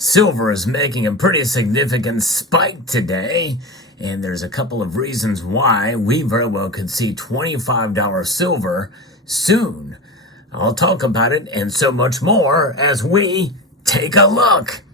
Silver is making a pretty significant spike today, and there's a couple of reasons why we very well could see $25 silver soon. I'll talk about it and so much more as we take a look.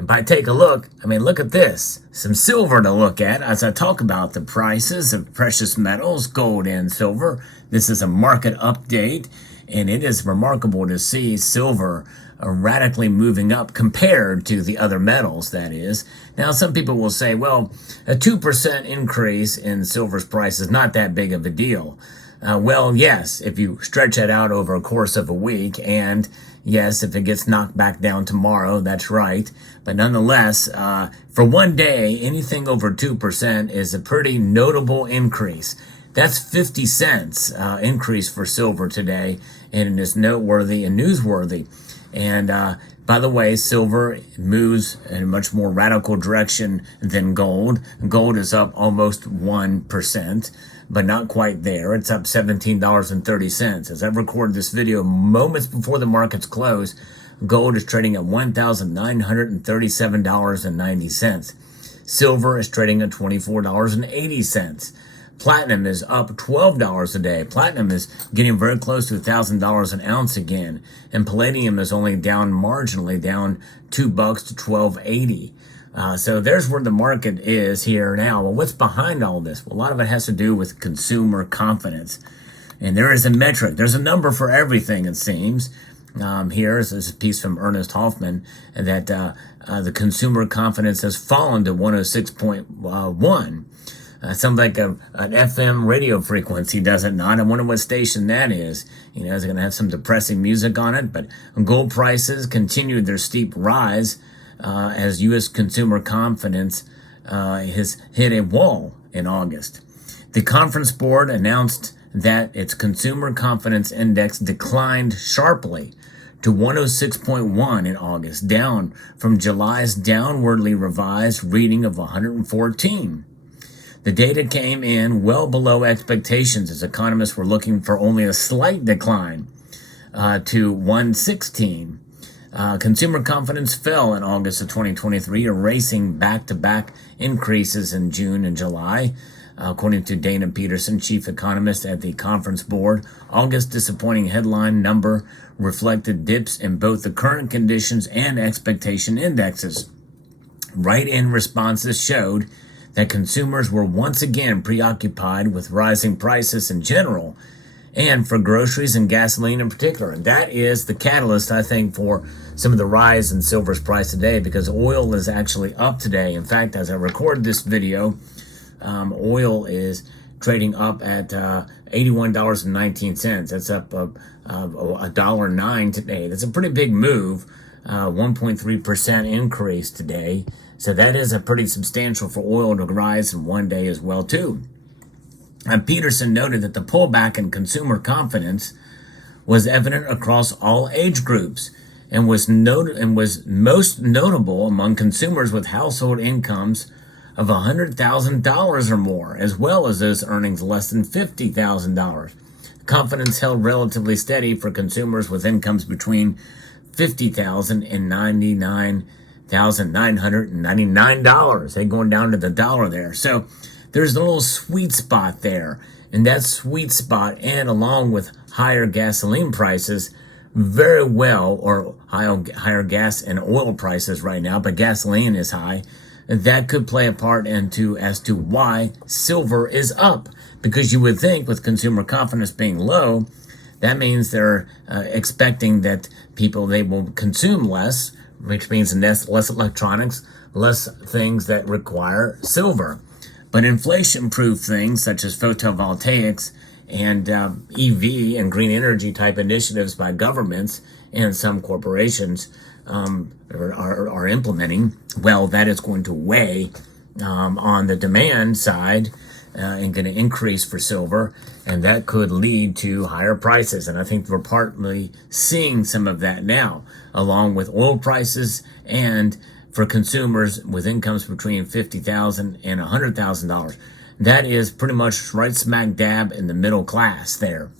By take a look, I mean look at this. Some silver to look at as I talk about the prices of precious metals, gold and silver. This is a market update, and it is remarkable to see silver radically moving up compared to the other metals, that is. Now, some people will say, well, a 2% increase in silver's price is not that big of a deal. Well, yes, if you stretch it out over a course of a week, and yes, if it gets knocked back down tomorrow, that's right. But nonetheless, for one day, anything over 2% is a pretty notable increase. That's 50 cents increase for silver today, and it is noteworthy and newsworthy. And by the way, silver moves in a much more radical direction than gold. Gold is up almost 1%, but not quite there. It's up $17.30. As I record this video moments before the markets close, gold is trading at $1,937.90. Silver is trading at $24.80. Platinum is up $12 a day. Platinum is getting very close to $1,000 an ounce again. And palladium is only down marginally, down $2 to $12.80. So there's where the market is here now. Well, what's behind all this? Well, a lot of it has to do with consumer confidence. And there is a metric. There's a number for everything, it seems. Here is a piece from Ernest Hoffman that the consumer confidence has fallen to 106.1. Sounds like an FM radio frequency, does it not? I wonder what station that is. You know, is it going to have some depressing music on it? But gold prices continued their steep rise as U.S. consumer confidence has hit a wall in August. The Conference Board announced that its consumer confidence index declined sharply to 106.1 in August, down from July's downwardly revised reading of 114. The data came in well below expectations as economists were looking for only a slight decline to 116. Consumer confidence fell in August of 2023, erasing back-to-back increases in June and July. According to Dana Peterson, chief economist at the Conference Board, August's disappointing headline number reflected dips in both the current conditions and expectation indexes. Write-in responses showed that consumers were once again preoccupied with rising prices in general, and for groceries and gasoline in particular. And that is the catalyst, I think, for some of the rise in silver's price today, because oil is actually up today. In fact, as I record this video, oil is trading up at $81.19. That's up $1.09 today. That's a pretty big move, 1.3% increase today. So that is a pretty substantial for oil to rise in one day as well, too. And Peterson noted that the pullback in consumer confidence was evident across all age groups and was most notable among consumers with household incomes of $100,000 or more, as well as those earnings less than $50,000. Confidence held relatively steady for consumers with incomes between $50,000 and $99,999. They're going down to the dollar there. So there's a little sweet spot there. And that sweet spot, and along with higher gasoline prices, very well, or higher gas and oil prices right now, but gasoline is high, that could play a part as to why silver is up. Because you would think with consumer confidence being low, that means they're expecting that they will consume less, which means less electronics, less things that require silver. But inflation-proof things such as photovoltaics and EV and green energy type initiatives by governments and some corporations are implementing, well, that is going to weigh on the demand side and going to increase for silver, and that could lead to higher prices. And I think we're partly seeing some of that now, along with oil prices and for consumers with incomes between $50,000 and $100,000. That is pretty much right smack dab in the middle class there.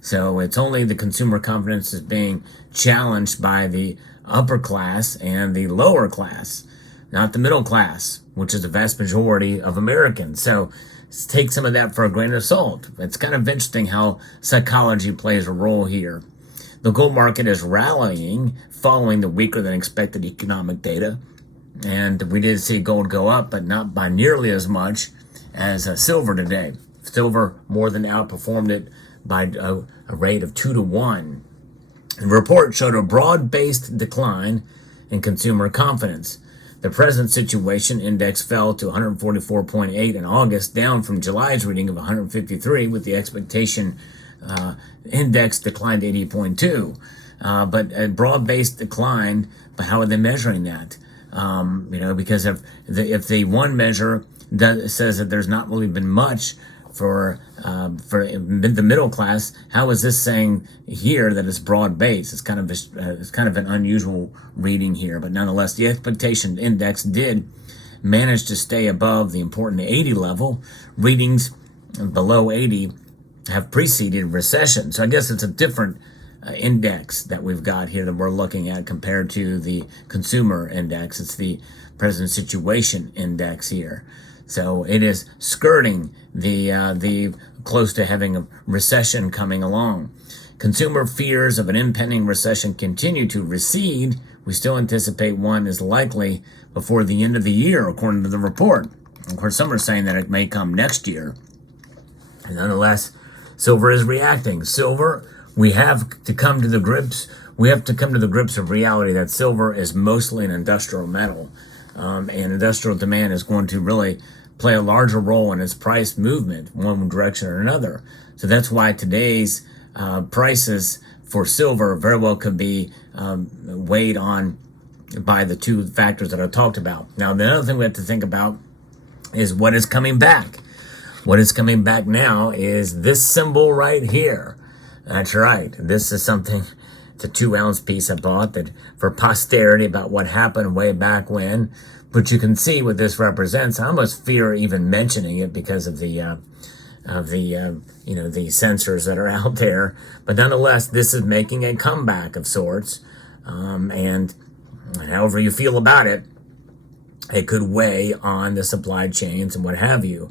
So it's only the consumer confidence is being challenged by the upper class and the lower class, not the middle class, which is the vast majority of Americans. So take some of that for a grain of salt. It's kind of interesting how psychology plays a role here. The gold market is rallying following the weaker than expected economic data. And we did see gold go up, but not by nearly as much as silver today. Silver more than outperformed it by a rate of 2-1. The report showed a broad-based decline in consumer confidence. The present situation index fell to 144.8 in August, down from July's reading of 153, with the expectation index declined to 80.2. But a broad-based decline, but how are they measuring that? Because if the one measure says that there's not really been much for the middle class, how is this saying here that it's broad-based? It's kind of an unusual reading here, but nonetheless, the expectation index did manage to stay above the important 80 level. Readings below 80 have preceded recession, so I guess it's a different index that we've got here that we're looking at compared to the consumer index. It's the present situation index here. So it is skirting the close to having a recession coming along. Consumer fears of an impending recession continue to recede. We still anticipate one is likely before the end of the year, according to the report. Of course, some are saying that it may come next year. And nonetheless, silver is reacting. Silver, we have to come to the grips of reality that silver is mostly an industrial metal. And industrial demand is going to really play a larger role in its price movement, one direction or another. So that's why today's prices for silver very well could be weighed on by the two factors that I talked about. Now, the other thing we have to think about is what is coming back. What is coming back now is this symbol right here. That's right. This is something, it's a 2-ounce piece I bought that for posterity about what happened way back when. But you can see what this represents. I almost fear even mentioning it because of the censors that are out there. But nonetheless, this is making a comeback of sorts. And however you feel about it, it could weigh on the supply chains and what have you.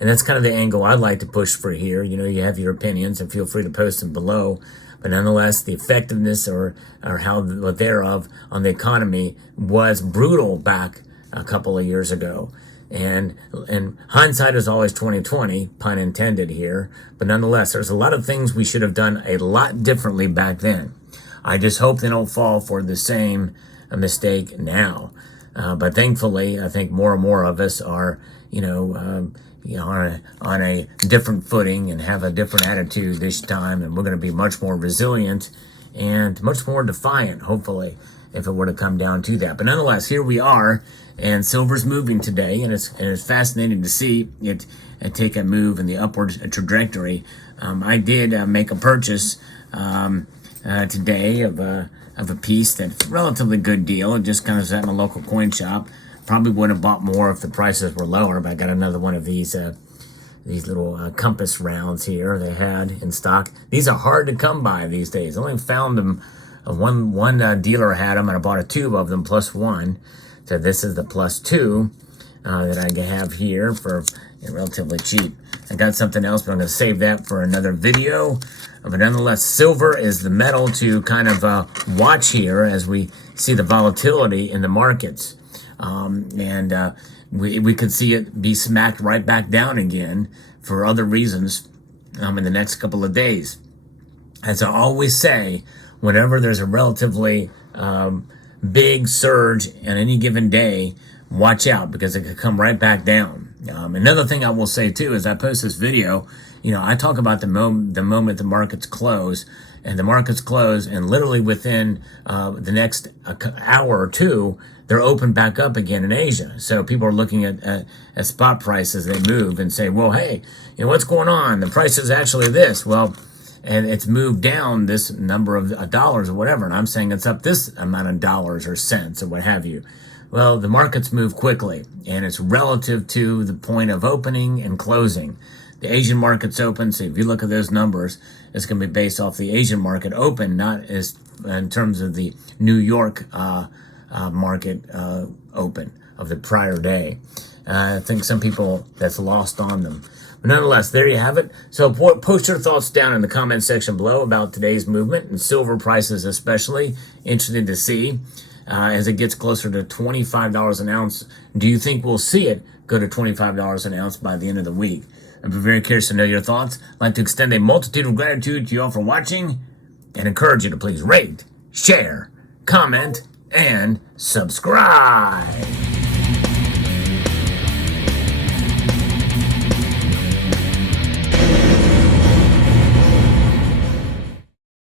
And that's kind of the angle I'd like to push for here. You have your opinions and feel free to post them below. But nonetheless, the effectiveness or how thereof on the economy was brutal back a couple of years ago. And hindsight is always 20/20, pun intended here. But nonetheless, there's a lot of things we should have done a lot differently back then. I just hope they don't fall for the same mistake now. But thankfully, I think more and more of us are, on a different footing and have a different attitude this time. And we're going to be much more resilient and much more defiant, hopefully, if it were to come down to that. But nonetheless, here we are, and silver's moving today, and it's fascinating to see it take a move in the upward trajectory. I did make a purchase today of a piece that's a relatively good deal. It just kind of sat in a local coin shop. Probably would have bought more if the prices were lower, but I got another one of these little compass rounds here they had in stock. These are hard to come by these days. I only found them. One dealer had them, and I bought a tube of them plus one. So this is the plus two that I have here for relatively cheap. I got something else, but I'm going to save that for another video. But nonetheless, silver is the metal to kind of watch here as we see the volatility in the markets. We could see it be smacked right back down again for other reasons in the next couple of days. As I always say, whenever there's a relatively big surge on any given day, watch out because it could come right back down. Another thing I will say too is I post this video, I talk about the moment the markets close, and the markets close, and literally within the next hour or two, they're open back up again in Asia. So people are looking at spot prices, they move and say, well, hey, what's going on? The price is actually this. Well, and it's moved down this number of dollars or whatever. And I'm saying it's up this amount of dollars or cents or what have you. Well, the markets move quickly, and it's relative to the point of opening and closing. The Asian market's open, so if you look at those numbers, it's going to be based off the Asian market open, not as in terms of the New York market open of the prior day. I think some people that's lost on them. But nonetheless, there you have it. So post your thoughts down in the comment section below about today's movement and silver prices, especially interested to see as it gets closer to $25 an ounce. Do you think we'll see it go to $25 an ounce by the end of the week? I'd be very curious to know your thoughts. I'd like to extend a multitude of gratitude to you all for watching and encourage you to please rate, share, comment, and subscribe.